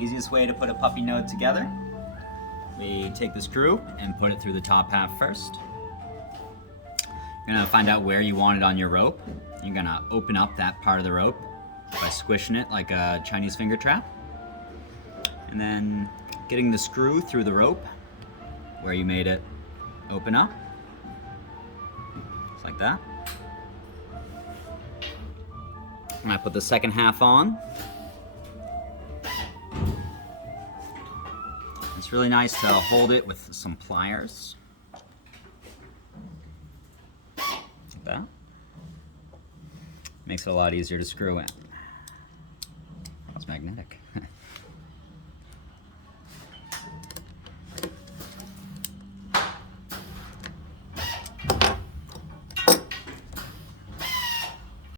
Easiest way to put a puppy node together. We take the screw and put it through the top half first. You're gonna find out where you want it on your rope. You're gonna open up that part of the rope by squishing it like a Chinese finger trap. And then getting the screw through the rope where you made it open up. Just like that. And I put the second half on. It's really nice to hold it with some pliers. Like that. Makes it a lot easier to screw in. It's magnetic.